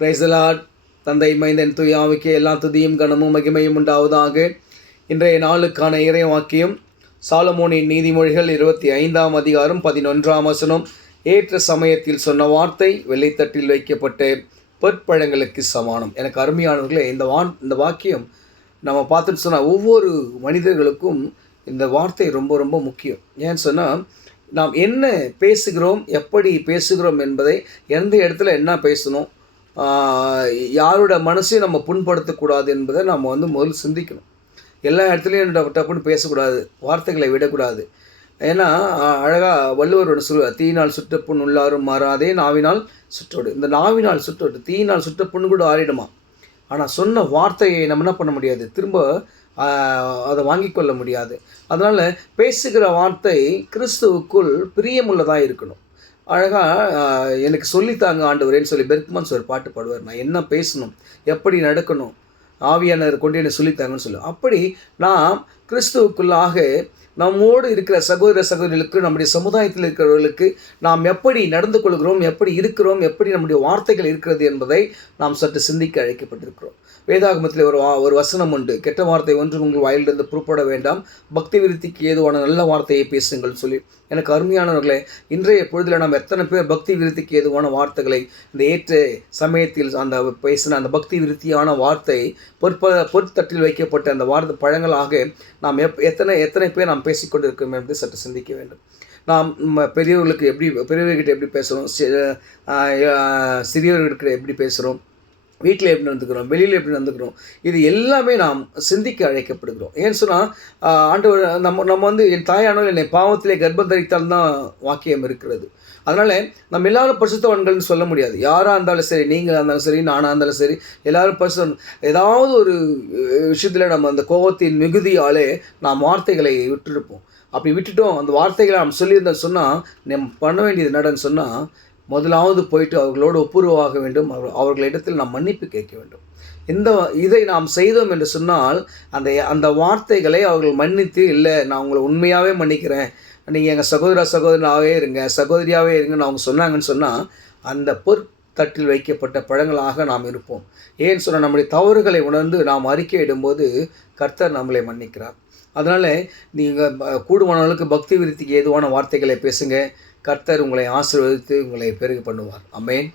Praise the Lord. தந்தை மைந்தன் தூய ஆவிக்கே எல்லா துதியும் கனமும் மகிமையும் உண்டாவதாக. இன்றைய நாளுக்கான இறை வாக்கியம் சாலமோனின் நீதிமொழிகள் 25ஆம் அதிகாரம் 11ஆம் வசனம். ஏற்ற சமயத்தில் சொன்ன வார்த்தை வெள்ளைத்தட்டில் வைக்கப்பட்ட பொற்பழங்களுக்கு சமானம். எனக்கு அருமையானவர்களே, இந்த வாக்கியம் நம்ம பார்த்துட்டு சொன்னால் ஒவ்வொரு மனிதர்களுக்கும் இந்த வார்த்தை ரொம்ப ரொம்ப முக்கியம். ஏன்னு சொன்னால், நாம் என்ன பேசுகிறோம், எப்படி பேசுகிறோம் என்பதை, எந்த இடத்துல என்ன பேசணும், யாரோட மனசையும் நம்ம புண்படுத்தக்கூடாது என்பதை நம்ம முதல்ல சிந்திக்கணும். எல்லா இடத்துலையும் டப்புன்னு பேசக்கூடாது, வார்த்தைகளை விடக்கூடாது. ஏன்னா அழகாக வள்ளுவர் ஒன்று சொல்லுவார், தீயினால் சுட்ட புண் உள்ளாரும் மாறாதே நாவினால் சுற்றோடு. இந்த நாவினால் சுற்றோடு, தீயினால் சுட்ட புண்ணு கூட ஆறிடுமா. ஆனால் சொன்ன வார்த்தையை நம்ம என்ன பண்ண முடியாது, திரும்ப அதை வாங்கி கொள்ள முடியாது. அதனால் பேசுகிற வார்த்தை கிறிஸ்துவுக்குள் பிரியமுள்ளதாக இருக்கணும். அழகாக எனக்கு சொல்லித்தாங்க ஆண்டவரேன்னு சொல்லி பெர்க்மன்ஸ் ஒரு பாட்டு பாடுவார். நான் என்ன பேசணும், எப்படி நடக்கணும், ஆவியானவர் கொண்டு என்னை சொல்லித்தாங்கன்னு சொல்லுவேன். அப்படி நாம் கிறிஸ்துவுக்குள்ளாக நம்மோடு இருக்கிற சகோதர சகோதரிகளுக்கு, நம்முடைய சமுதாயத்தில் இருக்கிறவர்களுக்கு நாம் எப்படி நடந்து கொள்கிறோம், எப்படி இருக்கிறோம், எப்படி நம்முடைய வார்த்தைகள் இருக்கிறது என்பதை நாம் சற்று சிந்திக்க அழைக்கப்பட்டிருக்கிறோம். வேதாகமத்தில் ஒரு வசனம் உண்டு, கெட்ட வார்த்தை ஒன்று உங்கள் வாயிலிருந்து புறப்பட வேண்டாம், பக்தி விருத்திக்கு ஏதுவான நல்ல வார்த்தையை பேசுங்கள் சொல்லி. எனக்கு அருமையானவர்களே, இன்றைய பொழுதில் நாம் எத்தனை பேர் பக்தி விருத்திக்கு ஏதுவான வார்த்தைகளை, இந்த ஏற்ற சமயத்தில் அந்த பேசின அந்த பக்தி விருத்தியான வார்த்தை பொற்தட்டில் வைக்கப்பட்ட அந்த வார்த்தை பழங்களாக நாம் எத்தனை பேர் நாம் பேசிக்கொண்டிருக்கிறோம் என்பதை சற்று சிந்திக்க வேண்டும். நாம் பெரியவர்கிட்ட எப்படி பேசுகிறோம், சிறியவர்கிட்ட எப்படி பேசுகிறோம், வீட்டில் எப்படி நடந்துக்கிறோம், வெளியில் எப்படி நடந்துக்கிறோம், இது எல்லாமே நாம் சிந்திக்க அழைக்கப்படுகிறோம். ஏன்னு சொன்னால், ஆண்டவர் நம்ம என் தாயானவர்கள் என்னை பாவத்திலே கர்ப்பம் தரித்தால் தான் வாக்கியம் இருக்கிறது. அதனால் நம்ம எல்லாரும் பரிசுத்தவான்கள்னு சொல்ல முடியாது. யாராக இருந்தாலும் சரி, நீங்களாக இருந்தாலும் சரி, நானாக இருந்தாலும் சரி, எல்லோரும் பரிசுத்தவான். ஏதாவது ஒரு விஷயத்தில் நம்ம அந்த கோபத்தின் மிகுதியாலே நாம் வார்த்தைகளை விட்டுருப்போம். அப்படி விட்டுட்டோம், அந்த வார்த்தைகளை நாம் சொல்லியிருந்தோம் சொன்னால், நம்ம பண்ண வேண்டியது என்னன்னு சொன்னால், முதலாவது போயிட்டு அவர்களோடு ஒப்புரவாக வேண்டும், அவர்களிடத்தில் நாம் மன்னிப்பு கேட்க வேண்டும். இதை நாம் செய்தோம் என்று சொன்னால், அந்த வார்த்தைகளை அவர்கள் மன்னித்து, இல்லை நான் உங்களை உண்மையாகவே மன்னிக்கிறேன், நீங்கள் எங்கள் சகோதரியாகவே இருங்க, சகோதரியாகவே இருங்கன்னு அவங்க சொன்னாங்கன்னு சொன்னால், அந்த பொற்தட்டில் வைக்கப்பட்ட பழங்களாக நாம் இருப்போம். ஏன்னு சொன்னால், நம்முடைய தவறுகளை உணர்ந்து நாம் அறிக்கையிடும்போது கர்த்தர் நம்மளை மன்னிக்கிறார். அதனால் நீங்கள் கூடுமானவர்களுக்கு பக்தி விருத்திக்கு ஏதுவான வார்த்தைகளை பேசுங்க. கர்த்தர் உங்களை ஆசீர்வதித்து உங்களை பெருக பண்ணுவார். ஆமென்.